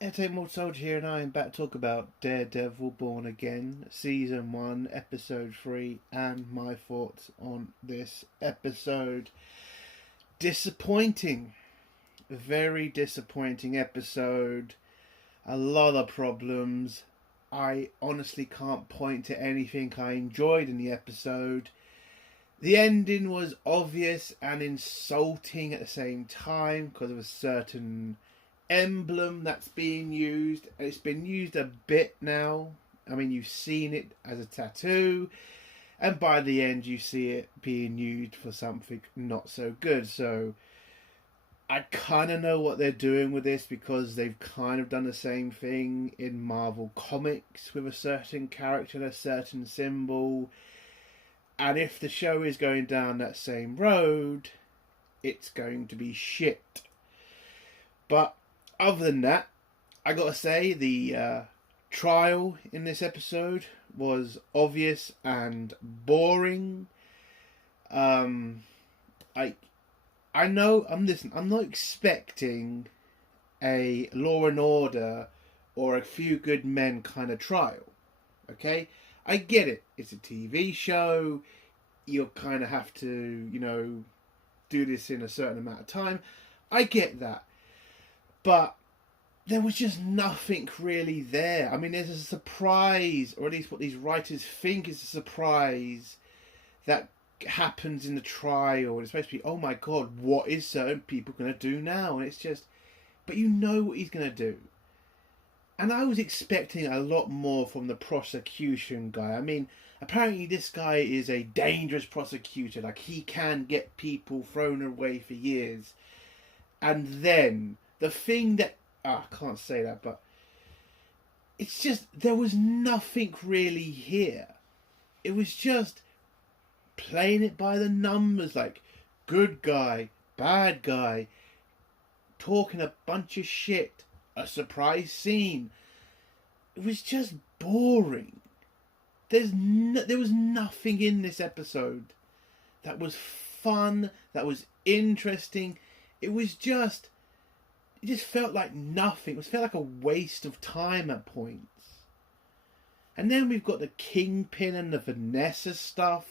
Entertainment Soldier here, and I am back to talk about Daredevil Born Again, Season 1, Episode 3, and my thoughts on this episode. Disappointing. Very disappointing episode. A lot of problems. I honestly can't point to anything I enjoyed in the episode. The ending was obvious and insulting at the same time because of a certain emblem that's being used. It's been used a bit now. I mean, you've seen it as a tattoo, and by the end you see it being used for something not so good. So I kind of know what they're doing with this, because they've kind of done the same thing in Marvel Comics with a certain character and a certain symbol. And if the show is going down that same road, it's going to be shit. But other than that, I gotta say the trial in this episode was obvious and boring. I know I'm not expecting a Law and Order or a Few Good Men kind of trial. Okay, I get it. It's a TV show. You'll kind of have to, do this in a certain amount of time. I get that. But there was just nothing really there. I mean, there's a surprise, or at least what these writers think is a surprise, that happens in the trial. It's supposed to be, oh my god, what is certain people going to do now? And it's just, but you know what he's going to do. And I was expecting a lot more from the prosecution guy. I mean, apparently this guy is a dangerous prosecutor. Like, he can get people thrown away for years. And then the thing that, I can't say that, but it's just, there was nothing really here. It was just playing it by the numbers, like good guy, bad guy, talking a bunch of shit, a surprise scene. It was just boring. There was nothing in this episode that was fun, that was interesting. It just felt like nothing. It felt like a waste of time at points. And then we've got the Kingpin and the Vanessa stuff.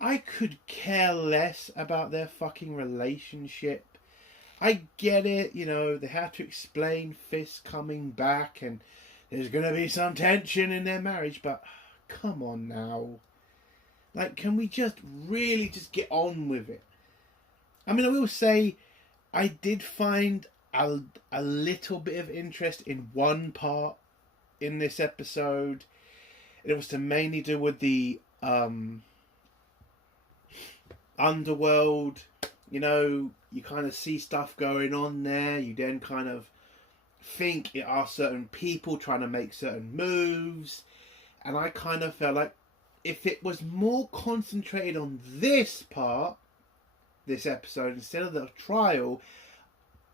I could care less about their fucking relationship. I get it, they had to explain Fisk coming back and there's going to be some tension in their marriage, but come on now. Like, can we just really just get on with it? I mean, I will say, I did find a little bit of interest in one part in this episode. It was to mainly do with the underworld. You kind of see stuff going on there. You then kind of think it are certain people trying to make certain moves. And I kind of felt like if it was more concentrated on this part, this episode, instead of the trial,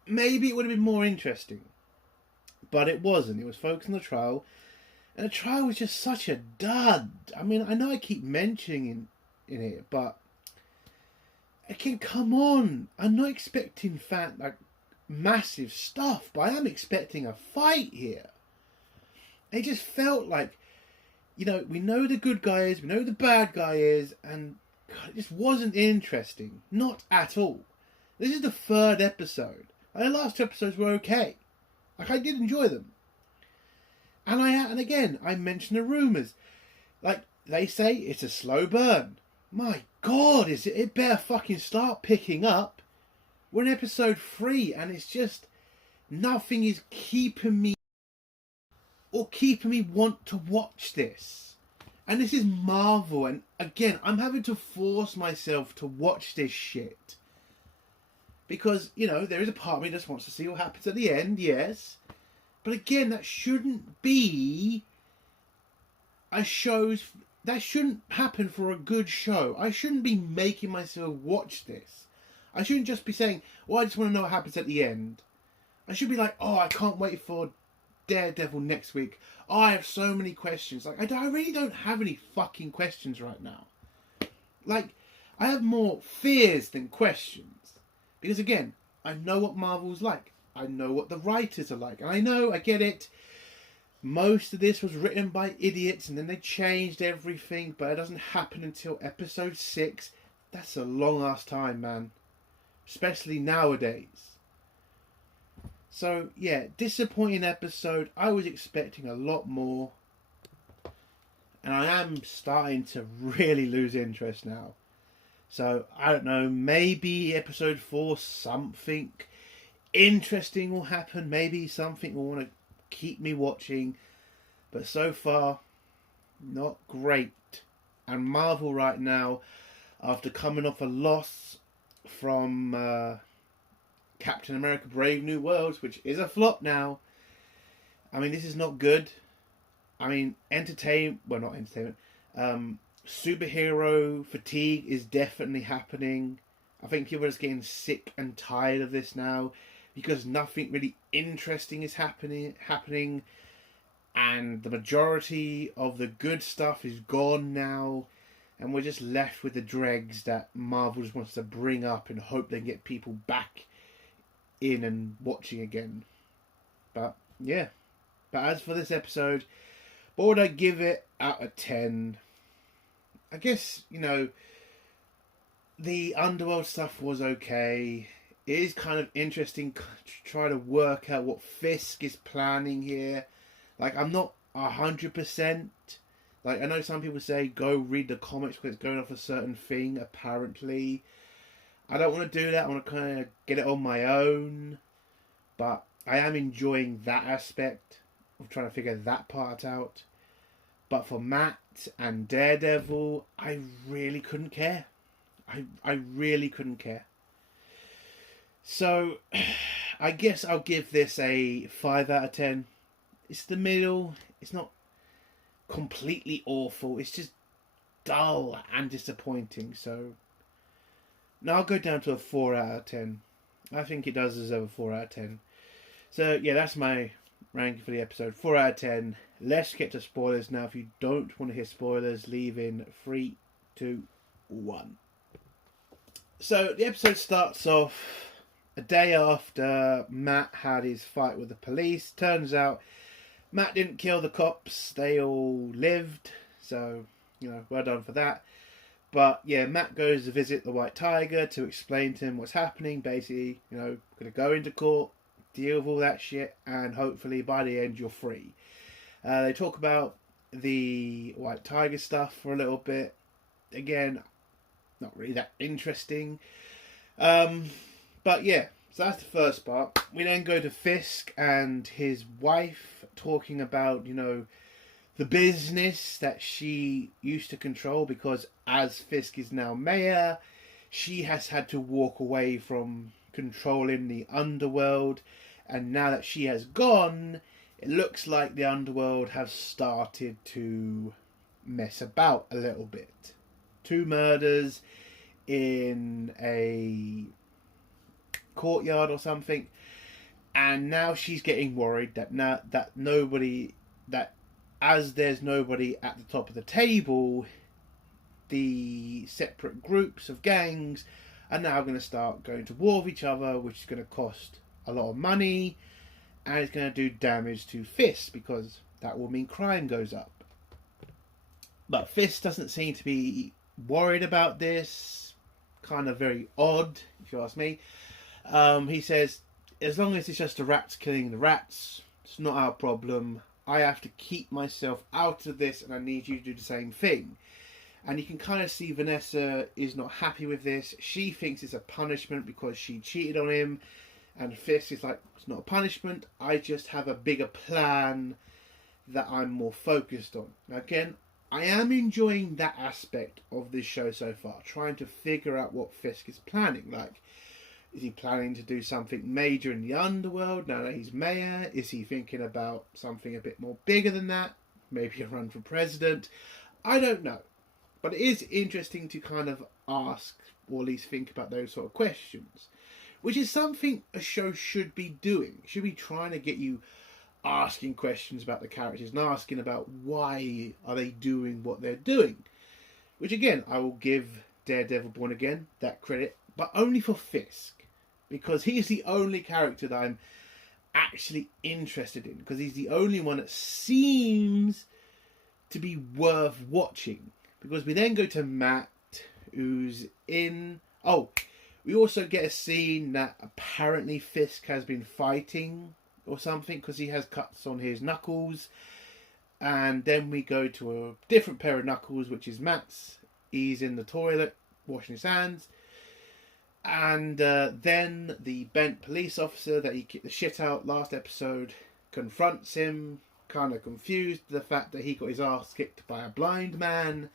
maybe it would have been more interesting. But it wasn't. It was focused on the trial. And the trial was just such a dud. I mean, I know I keep mentioning in it, but again, come on. I'm not expecting massive stuff, but I am expecting a fight here. It just felt like, we know the good guy is, we know the bad guy is, and God, it just wasn't interesting. Not at all. This is the third episode. And the last two episodes were okay. Like, I did enjoy them. And again, I mentioned the rumours. Like, they say it's a slow burn. My God, it better fucking start picking up. We're in episode 3 and it's just, nothing is keeping me want to watch this. And this is Marvel, and again, I'm having to force myself to watch this shit. Because, there is a part of me that just wants to see what happens at the end, yes. But again, that shouldn't be that shouldn't happen for a good show. I shouldn't be making myself watch this. I shouldn't just be saying, well, I just want to know what happens at the end. I should be like, oh, I can't wait for Daredevil next week. Oh, I have so many questions. Like, I really don't have any fucking questions right now. Like, I have more fears than questions. Because again, I know what Marvel's like. I know what the writers are like. And I get it. Most of this was written by idiots and then they changed everything, but it doesn't happen until episode 6. That's a long ass time, man. Especially nowadays. So, yeah, disappointing episode. I was expecting a lot more. And I am starting to really lose interest now. So, I don't know, maybe episode 4, something interesting will happen. Maybe something will want to keep me watching. But so far, not great. And Marvel right now, after coming off a loss from Captain America Brave New Worlds, which is a flop now. I mean, this is not good. I mean, superhero fatigue is definitely happening. I think people are just getting sick and tired of this now because nothing really interesting is happening, and the majority of the good stuff is gone now, and we're just left with the dregs that Marvel just wants to bring up and hope they get people back in and watching again. But yeah, but as for this episode, what would I give it out of 10? I guess, the Underworld stuff was okay. It is kind of interesting to try to work out what Fisk is planning here. Like, I'm not 100%. Like, I know some people say go read the comics because it's going off a certain thing, apparently. I don't want to do that. I want to kind of get it on my own. But I am enjoying that aspect of trying to figure that part out. But for Matt and Daredevil, I really couldn't care. I really couldn't care. So, I guess I'll give this a 5 out of 10. It's the middle. It's not completely awful. It's just dull and disappointing. So, now I'll go down to a 4 out of 10. I think it does deserve a 4 out of 10. So, yeah, that's my ranking for the episode. 4 out of 10. Let's get to spoilers now. If you don't want to hear spoilers, leave in 3, 2, 1. So, the episode starts off a day after Matt had his fight with the police. Turns out Matt didn't kill the cops. They all lived. So, well done for that. But, yeah, Matt goes to visit the White Tiger to explain to him what's happening. Basically, going to go into court, deal with all that shit, and hopefully by the end you're free. They talk about the White Tiger stuff for a little bit. Again, not really that interesting. But yeah, so that's the first part. We then go to Fisk and his wife talking about, the business that she used to control, because as Fisk is now mayor, she has had to walk away from controlling the underworld, and now that she has gone, it looks like the underworld have started to mess about a little bit. 2 murders in a courtyard or something, and now she's getting worried that as there's nobody at the top of the table, the separate groups of gangs are now going to start going to war with each other, which is going to cost a lot of money, and it's going to do damage to Fisk, because that will mean crime goes up. But Fisk doesn't seem to be worried about this. Kind of very odd, if you ask me. He says, as long as it's just the rats killing the rats, it's not our problem. I have to keep myself out of this, and I need you to do the same thing. And you can kind of see Vanessa is not happy with this. She thinks it's a punishment because she cheated on him. And Fisk is like, it's not a punishment. I just have a bigger plan that I'm more focused on. Now, again, I am enjoying that aspect of this show so far. Trying to figure out what Fisk is planning. Like, is he planning to do something major in the underworld now that he's mayor? Is he thinking about something a bit more bigger than that? Maybe a run for president? I don't know. But it is interesting to kind of ask, or at least think about those sort of questions. Which is something a show should be doing. It should be trying to get you asking questions about the characters and asking about why are they doing what they're doing. Which again, I will give Daredevil Born Again that credit, but only for Fisk. Because he's the only character that I'm actually interested in, because he's the only one that seems to be worth watching. Because we then go to Matt, who's in... Oh, we also get a scene that apparently Fisk has been fighting or something, because he has cuts on his knuckles. And then we go to a different pair of knuckles, which is Matt's. He's in the toilet washing his hands. And then the bent police officer that he kicked the shit out last episode confronts him, kind of confused the fact that he got his ass kicked by a blind man.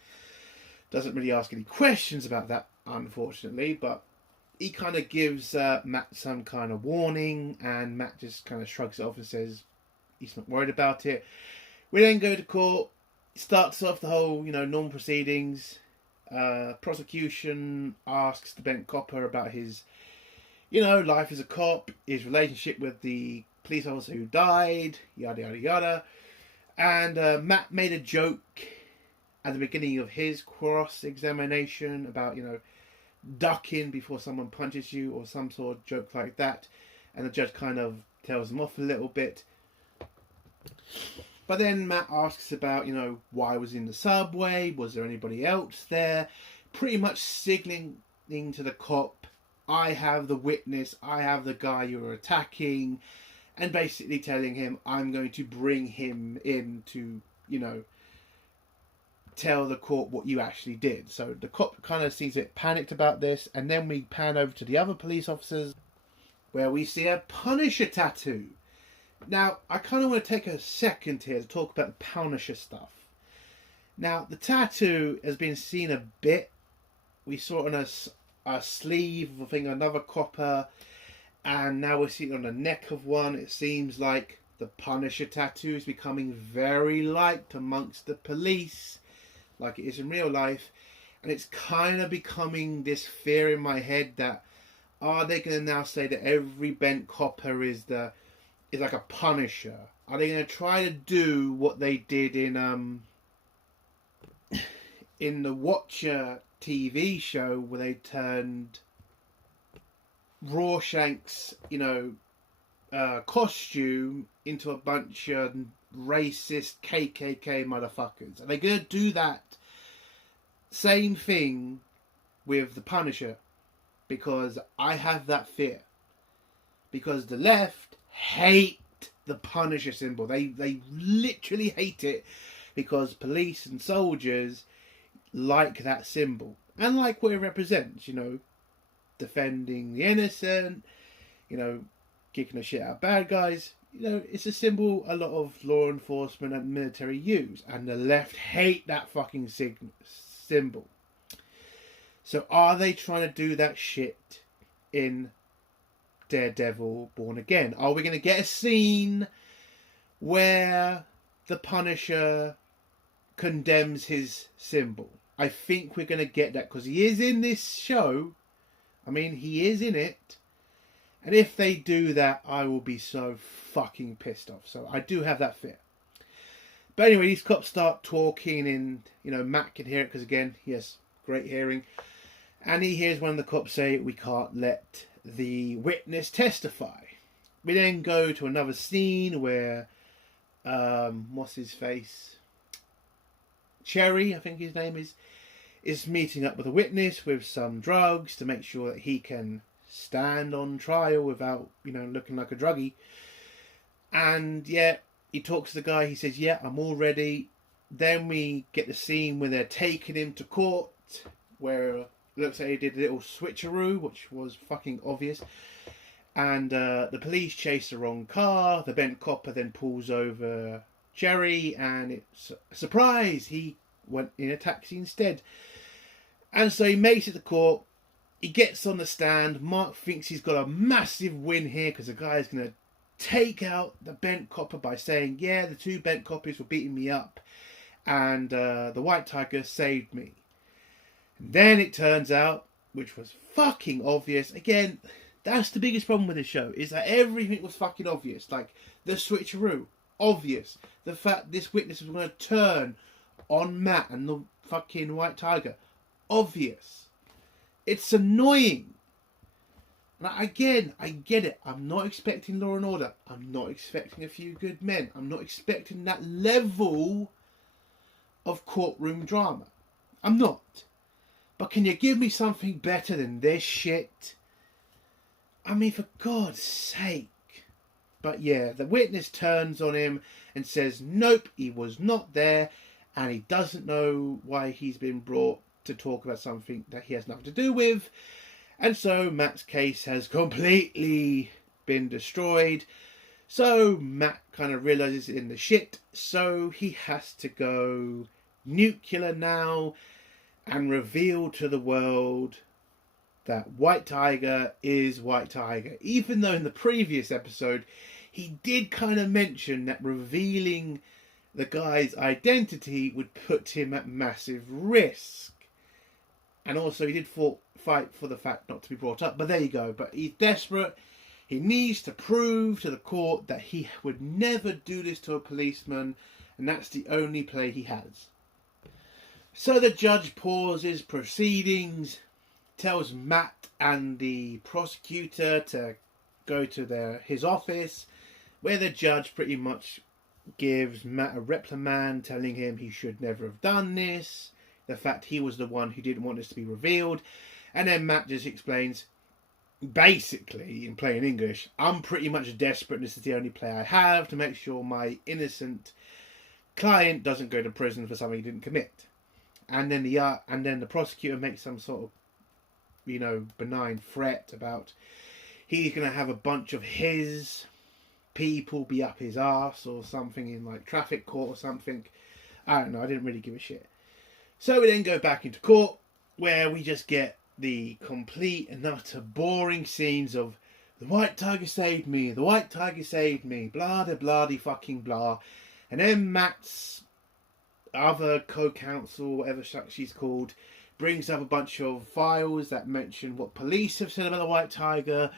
Doesn't really ask any questions about that, unfortunately, but he kind of gives Matt some kind of warning, and Matt just kind of shrugs it off and says he's not worried about it. We then go to court. Starts off the whole, normal proceedings. Prosecution asks the bent copper about his, life as a cop, his relationship with the police officer who died, yada yada yada. And Matt made a joke at the beginning of his cross-examination about, ducking before someone punches you, or some sort of joke like that. And the judge kind of tells him off a little bit. But then Matt asks about, why was he in the subway? Was there anybody else there? Pretty much signaling to the cop, I have the witness, I have the guy you're attacking. And basically telling him, I'm going to bring him in to, tell the court what you actually did. So the cop kind of seems a bit panicked about this. And then we pan over to the other police officers, where we see a Punisher tattoo. Now, I kind of want to take a second here to talk about the Punisher stuff. Now, the tattoo has been seen a bit. We saw it on a sleeve of, I think, another copper. And now we're seeing it on the neck of one. It seems like the Punisher tattoo is becoming very liked amongst the police, like it is in real life. And it's kind of becoming this fear in my head that, are they going to now say that every bent copper is like a Punisher? Are they going to try to do what they did in the Watcher TV show, where they turned Rorschach's, costume into a bunch of racist KKK motherfuckers? Are they going to do that same thing with the Punisher? Because I have that fear. Because the left hate the Punisher symbol. They literally hate it, because police and soldiers like that symbol and like what it represents, defending the innocent, kicking the shit out of bad guys. It's a symbol a lot of law enforcement and military use, and the left hate that fucking symbol. So are they trying to do that shit in Daredevil Born Again? Are we going to get a scene where the Punisher condemns his symbol? I think we're going to get that, because he is in this show. I mean, he is in it. And if they do that, I will be so fucking pissed off. So I do have that fear. But anyway, these cops start talking, and, Matt can hear it, because again, he has great hearing. And he hears one of the cops say, we can't let the witness testify. We then go to another scene where, what's his face? Cherry, I think his name is meeting up with a witness with some drugs to make sure that he can stand on trial without, looking like a druggie. And yeah, he talks to the guy. He says, yeah, I'm all ready. Then we get the scene where they're taking him to court, where it looks like he did a little switcheroo, which was fucking obvious. And the police chase the wrong car. The bent copper then pulls over Jerry, and it's a surprise, he went in a taxi instead. And so he makes it to court. He gets on the stand. Mark thinks he's got a massive win here, because the guy is going to take out the bent copper by saying, yeah, the two bent coppers were beating me up, and the white tiger saved me. And then it turns out, which was fucking obvious, again, that's the biggest problem with this show, is that everything was fucking obvious. Like the switcheroo, obvious. The fact this witness was going to turn on Matt and the fucking white tiger, obvious. It's annoying. Again, I get it. I'm not expecting Law and Order. I'm not expecting A Few Good Men. I'm not expecting that level of courtroom drama. I'm not. But can you give me something better than this shit? I mean, for God's sake. But yeah, the witness turns on him and says, nope, he was not there. And he doesn't know why he's been brought to talk about something that he has nothing to do with. And so Matt's case has completely been destroyed. So Matt kind of realizes it's in the shit. So he has to go nuclear now and reveal to the world that White Tiger is White Tiger. Even though in the previous episode he did kind of mention that revealing the guy's identity would put him at massive risk. And also he did fight for the fact not to be brought up. But there you go. But he's desperate. He needs to prove to the court that he would never do this to a policeman. And that's the only play he has. So the judge pauses proceedings, tells Matt and the prosecutor to go to his office, where the judge pretty much gives Matt a reprimand, telling him he should never have done this, the fact he was the one who didn't want this to be revealed. And then Matt just explains, basically, in plain English, I'm pretty much desperate, and this is the only play I have to make sure my innocent client doesn't go to prison for something he didn't commit. And then the prosecutor makes some sort of, benign threat about he's going to have a bunch of his people be up his arse or something in like traffic court or something. I don't know. I didn't really give a shit. So we then go back into court where we just get the complete and utter boring scenes of the White Tiger saved me, the White Tiger saved me, blah, de blah, de fucking blah. And then Matt's other co-counsel, whatever she's called, brings up a bunch of files that mention what police have said about the White Tiger,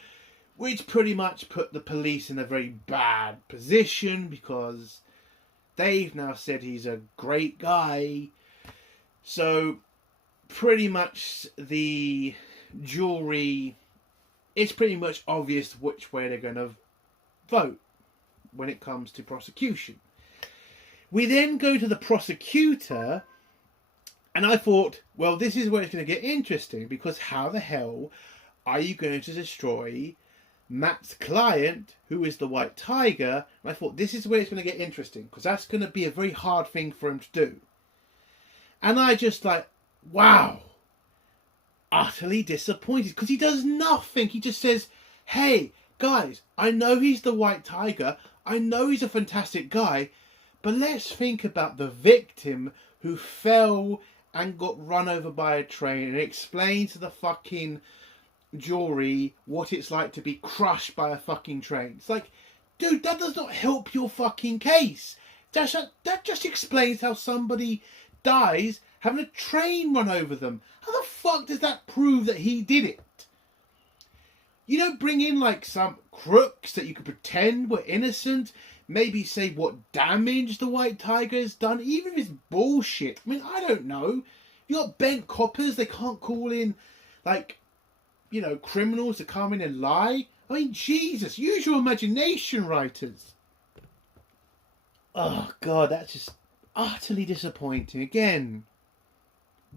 which pretty much put the police in a very bad position because they've now said he's a great guy. So pretty much the jury, it's pretty much obvious which way they're going to vote when it comes to prosecution. We then go to the prosecutor, and I thought, well, this is where it's going to get interesting, because how the hell are you going to destroy Matt's client, who is the White Tiger? And I thought, this is where it's going to get interesting, because that's going to be a very hard thing for him to do. And I just wow, utterly disappointed, because he does nothing. He just says, hey, guys, I know he's the White Tiger. I know he's a fantastic guy. But let's think about the victim who fell and got run over by a train, and explain to the fucking jury what it's like to be crushed by a fucking train. It's like, dude, that does not help your fucking case. That just explains how somebody dies having a train run over them. How the fuck does that prove that he did it? You don't bring in some crooks that you could pretend were innocent. Maybe say what damage the White Tiger has done, even if it's bullshit. I mean, I don't know. You got bent coppers, they can't call in, criminals to come in and lie. I mean, Jesus, use your imagination, writers. Oh, God, that's just utterly disappointing. Again,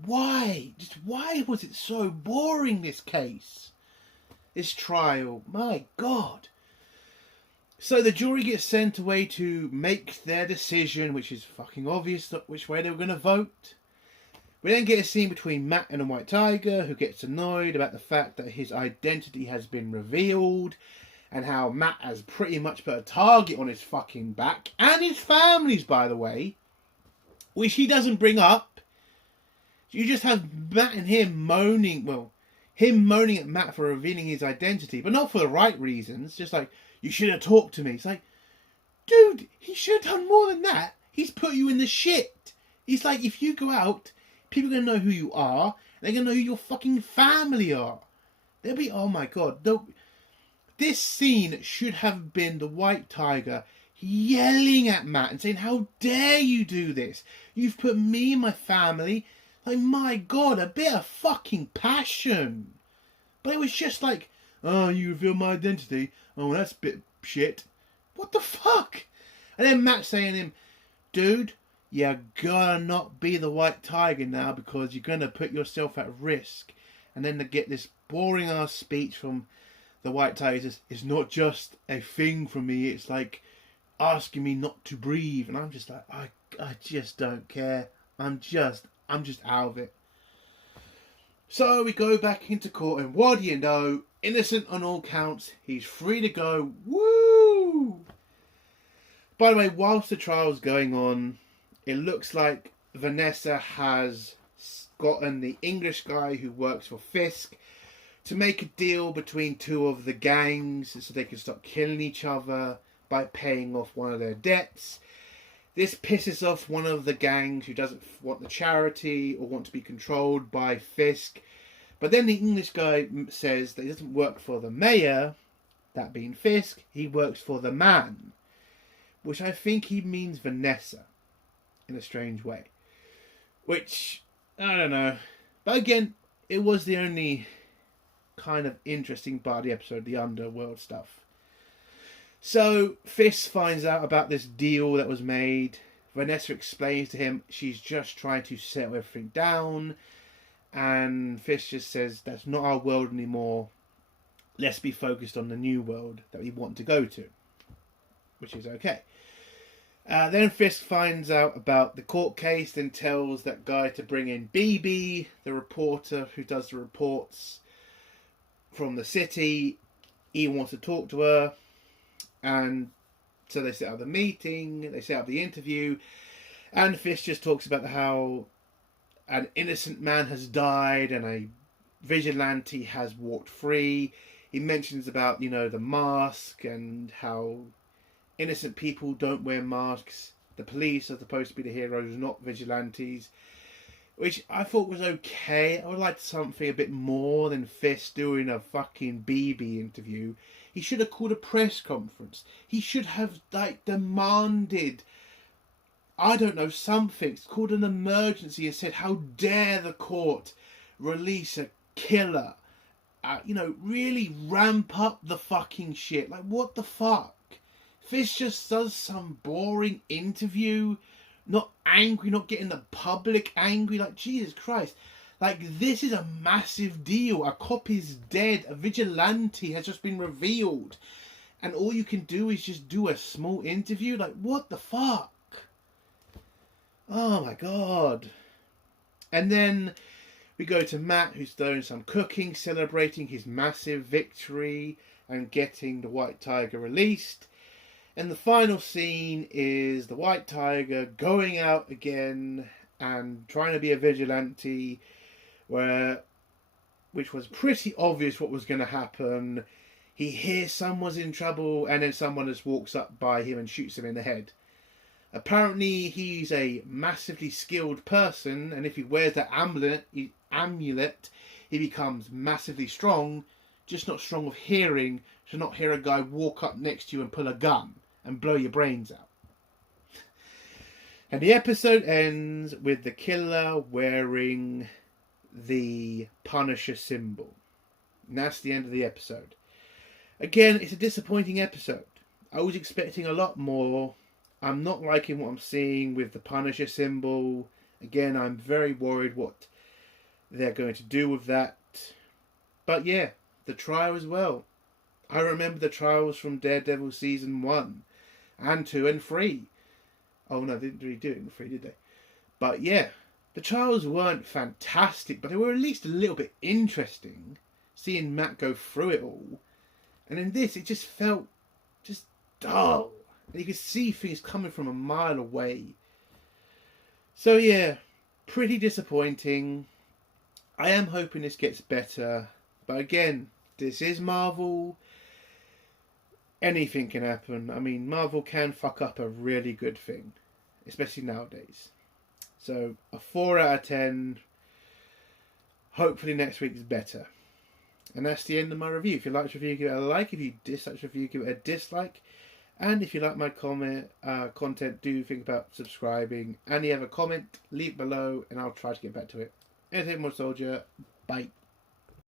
why? Just why was it so boring, this case? This trial? My God. So the jury gets sent away to make their decision, which is fucking obvious which way they were going to vote. We then get a scene between Matt and the White Tiger, who gets annoyed about the fact that his identity has been revealed, and how Matt has pretty much put a target on his fucking back, and his family's, by the way, which he doesn't bring up. You just have Matt and him moaning at Matt for revealing his identity, but not for the right reasons, just you should have talked to me. It's dude, he should have done more than that. He's put you in the shit. He's if you go out, people are going to know who you are. They're going to know who your fucking family are. They'll be, oh my God. This scene should have been the White Tiger yelling at Matt and saying, how dare you do this? You've put me and my family. My God, a bit of fucking passion. But it was just Oh, you reveal my identity? Oh, that's a bit shit. What the fuck? And then Matt saying to him, dude, you gotta not be the White Tiger now because you're gonna put yourself at risk. And then to get this boring ass speech from the White Tiger says, it's not just a thing for me, it's like asking me not to breathe. And I'm just like, I just don't care. I'm just out of it. So we go back into court, and what do you know? Innocent on all counts. He's free to go. Woo! By the way, whilst the trial's going on, it looks like Vanessa has gotten the English guy who works for Fisk to make a deal between two of the gangs so they can stop killing each other by paying off one of their debts. This pisses off one of the gangs who doesn't want the charity or want to be controlled by Fisk. But then the English guy says that he doesn't work for the mayor, that being Fisk, he works for the man. Which I think he means Vanessa, in a strange way. Which, I don't know. But again, it was the only kind of interesting part of the episode, the underworld stuff. So, Fisk finds out about this deal that was made. Vanessa explains to him she's just trying to settle everything down. And Fisk just says, that's not our world anymore. Let's be focused on the new world that we want to go to. Which is okay. Then Fisk finds out about the court case, then tells that guy to bring in BB, the reporter who does the reports from the city. He wants to talk to her. And so they set up the meeting, they set up the interview, and Fisk just talks about how an innocent man has died and a vigilante has walked free. He mentions about, the mask and how innocent people don't wear masks. The police are supposed to be the heroes, not vigilantes. Which I thought was okay. I would like something a bit more than Fisk doing a fucking BB interview. He should have called a press conference. He should have demanded, I don't know, something. It's called an emergency and said, how dare the court release a killer? Really ramp up the fucking shit. Like, what the fuck? Fisk just does some boring interview. Not angry, not getting the public angry. Like, Jesus Christ. Like, this is a massive deal. A cop is dead. A vigilante has just been revealed. And all you can do is just do a small interview? Like, what the fuck? Oh, my God. And then we go to Matt, who's doing some cooking, celebrating his massive victory and getting the White Tiger released. And the final scene is the White Tiger going out again and trying to be a vigilante, which was pretty obvious what was going to happen. He hears someone's in trouble and then someone just walks up by him and shoots him in the head. Apparently he's a massively skilled person, and if he wears that amulet, he becomes massively strong, just not strong of hearing, to not hear a guy walk up next to you and pull a gun and blow your brains out. And the episode ends with the killer wearing the Punisher symbol. And that's the end of the episode. Again, it's a disappointing episode. I was expecting a lot more. I'm not liking what I'm seeing with the Punisher symbol. Again, I'm very worried what they're going to do with that. But yeah, the trial as well. I remember the trials from Daredevil Season 1 and 2 and 3. Oh no, they didn't really do it in 3, did they? But yeah, the trials weren't fantastic, but they were at least a little bit interesting. Seeing Matt go through it all. And in this, it just felt just dull. And you could see things coming from a mile away. So yeah, pretty disappointing. I am hoping this gets better. But again, this is Marvel. Anything can happen. I mean, Marvel can fuck up a really good thing. Especially nowadays. So, a 4 out of 10. Hopefully next week is better. And that's the end of my review. If you like this review, give it a like. If you dislike this review, give it a dislike. And if you like my content, do think about subscribing. Any other comment, leave below and I'll try to get back to it. Anything more, soldier. Bye.